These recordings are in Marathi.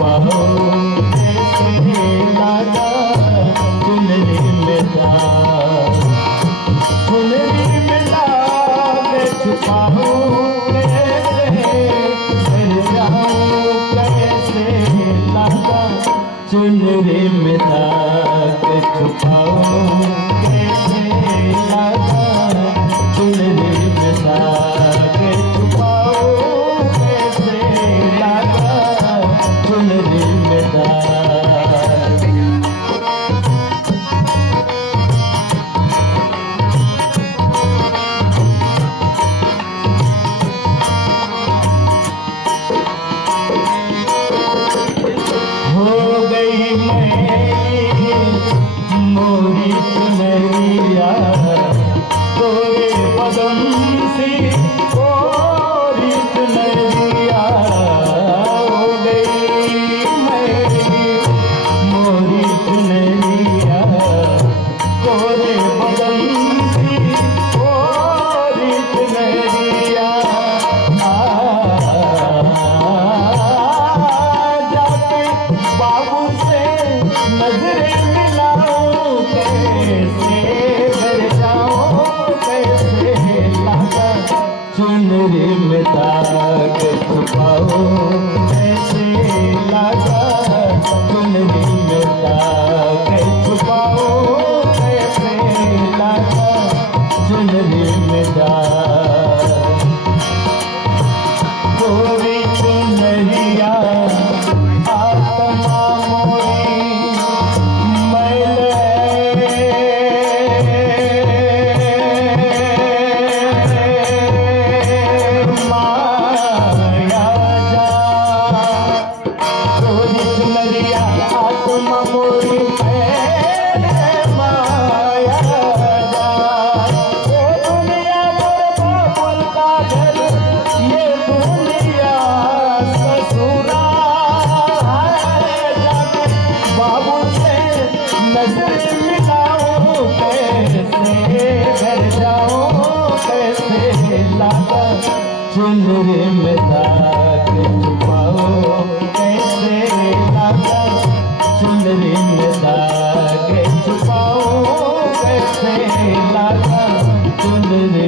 Bahu I'm not afraid. चुनरे में धाक छुपाओ कैसे लाला चुनरे में धाक छुपाओ कैसे लाला चुनरे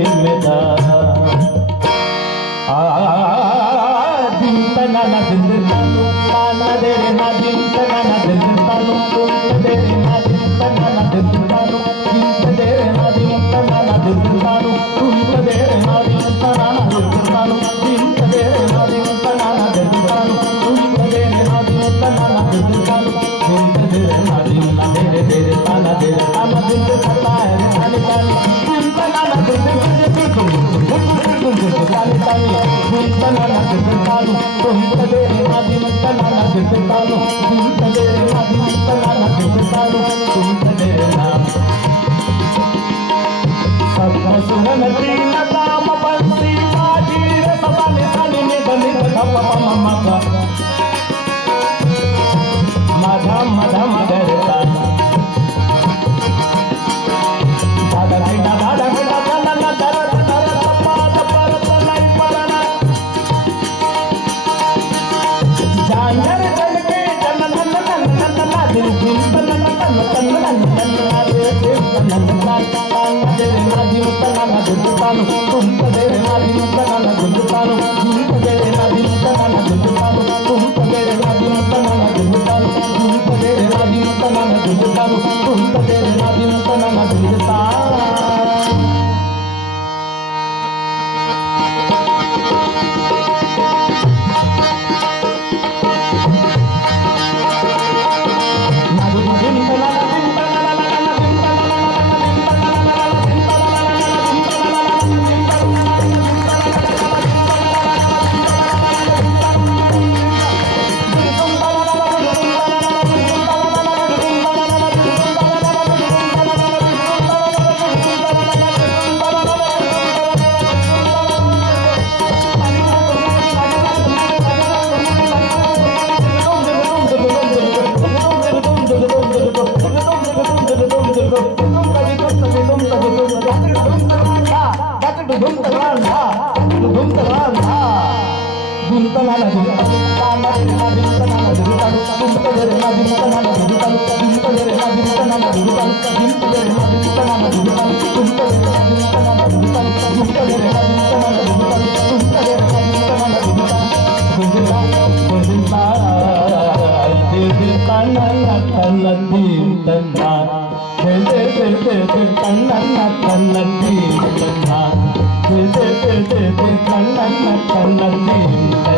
Tum padere na dimta na na dimta na, tum padere na dimta na na dimta na, tum padere na dimta na na dimta na. Kannan Kannan Kannan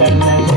தன்னை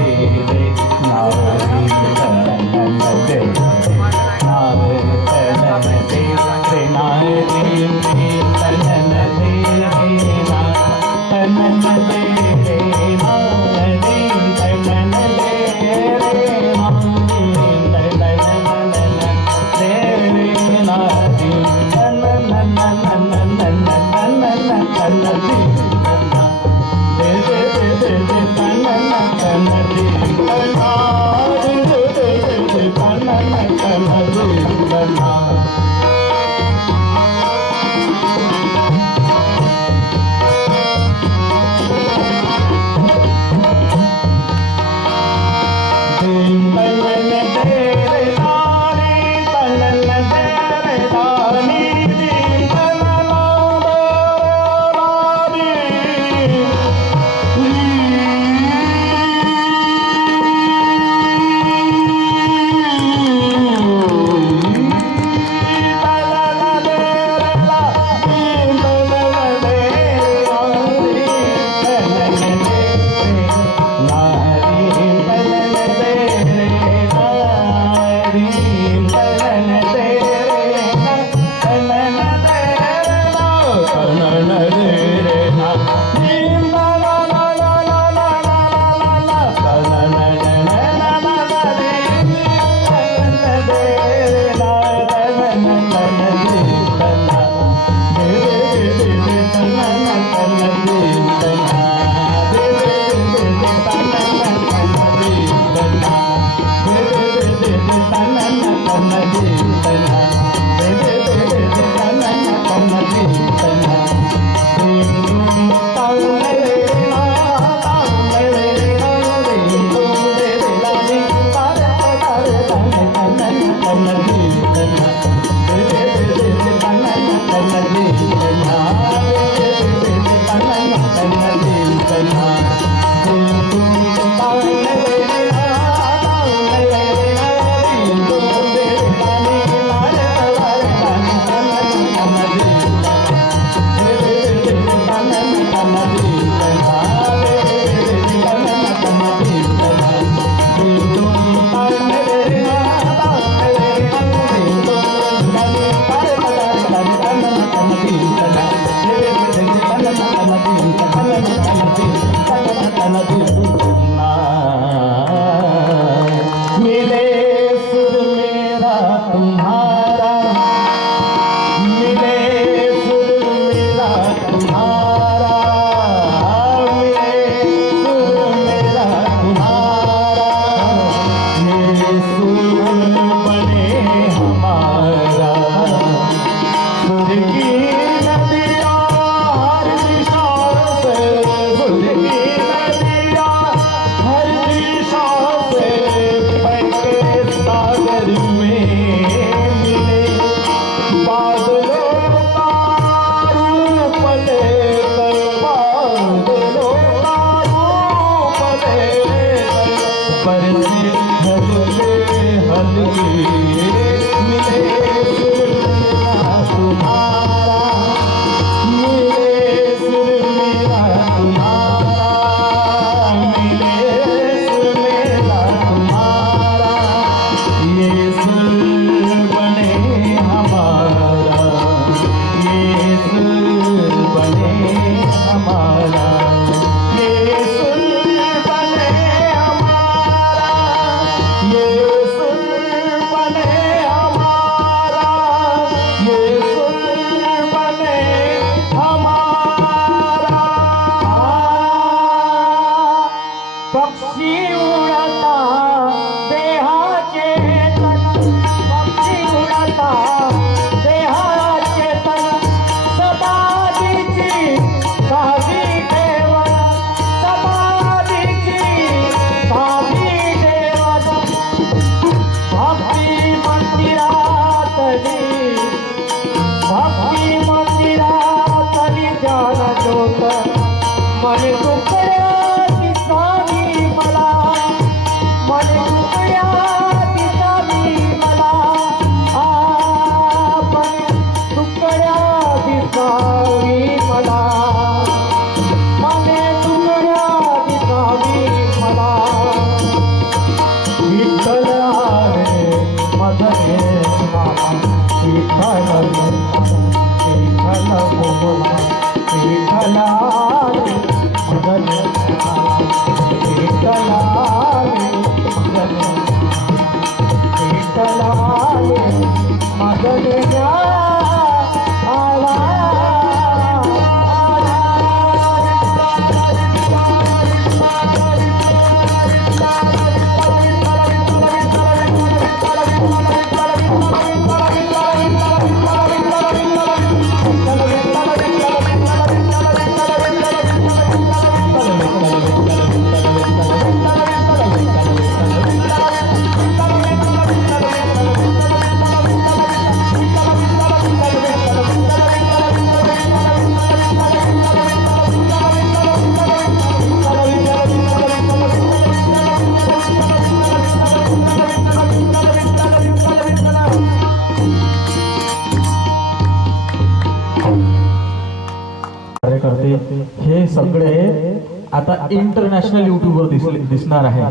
करते. हे सगळे आता इंटरनॅशनल युट्यूबवर दिसले दिसणार आहे.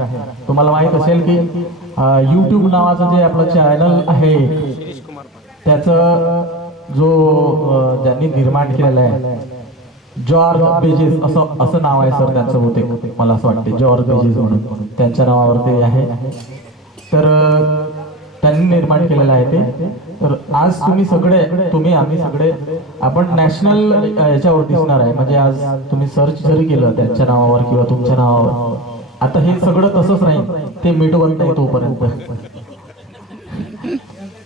तुम्हाला माहीत असेल की युट्यूब नावाचं जे आपलं चॅनल आहे त्याचं जो ज्यांनी निर्माण केलेलं आहे जॉर्ज बेजेस असं असं नाव आहे सर त्यांचं होते मला असं वाटते जॉर्ज बेजेस म्हणून. त्यांच्या नावावरती आहे. तर त्यांनी निर्माण केलेलं आहे ते. तर आज तुम्ही सगळे तुम्ही आम्ही सगळे आपण नॅशनल याच्यावर दिसणार आहे. म्हणजे आज तुम्ही सर्च जरी केलं त्यांच्या नावावर किंवा तुमच्या नावावर आता हे सगळं तसंच राहील. ते मिटवत नाही तोपर्यंत.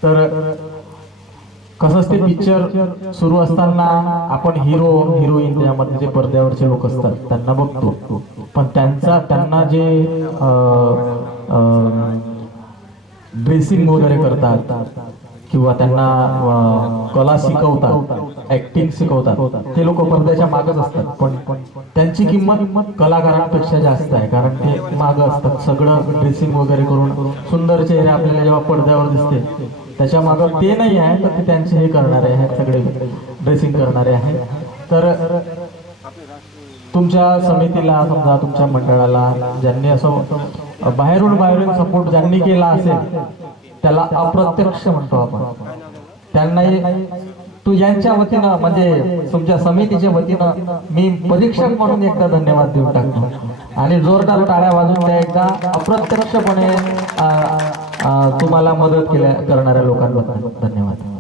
तर कसंच ते पिक्चर सुरू असताना आपण हिरो हिरोईन त्यामध्ये जे पडद्यावरचे लोक असतात त्यांना बघतो. पण त्यांचा त्यांना जे ड्रेसिंग वगैरे करतात किंवा त्यांना कला शिकवतात ऍक्टिंग शिकवतात. ते लोक पडद्याच्या मागच असतात. पण पण त्यांची किंमत कलाकारांपेक्षा जास्त आहे. कारण ते माग असतात. सगळं ड्रेसिंग वगैरे करून सुंदर चेहरे आपल्याला जेव्हा पडद्यावर दिसते त्याच्या मागं ते नाही आहे तर ते त्यांचे हे करणारे आहेत सगळे ड्रेसिंग करणारे आहेत. तर तुमच्या समितीला समजा तुमच्या मंडळाला ज्यांनी असं बाहेरून बाहेरून सपोर्ट ज्यांनी केला असेल त्याला अप्रत्यक्ष म्हणतो आपण. त्यांनाही तू यांच्या वतीनं म्हणजे तुमच्या समितीच्या वतीनं मी परीक्षक म्हणून एकदा धन्यवाद देऊ टाकतो. आणि जोरदार टाळ्या वाजून त्या एकदा अप्रत्यक्षपणे तुम्हाला मदत केल्या करणाऱ्या लोकांबद्दल धन्यवाद.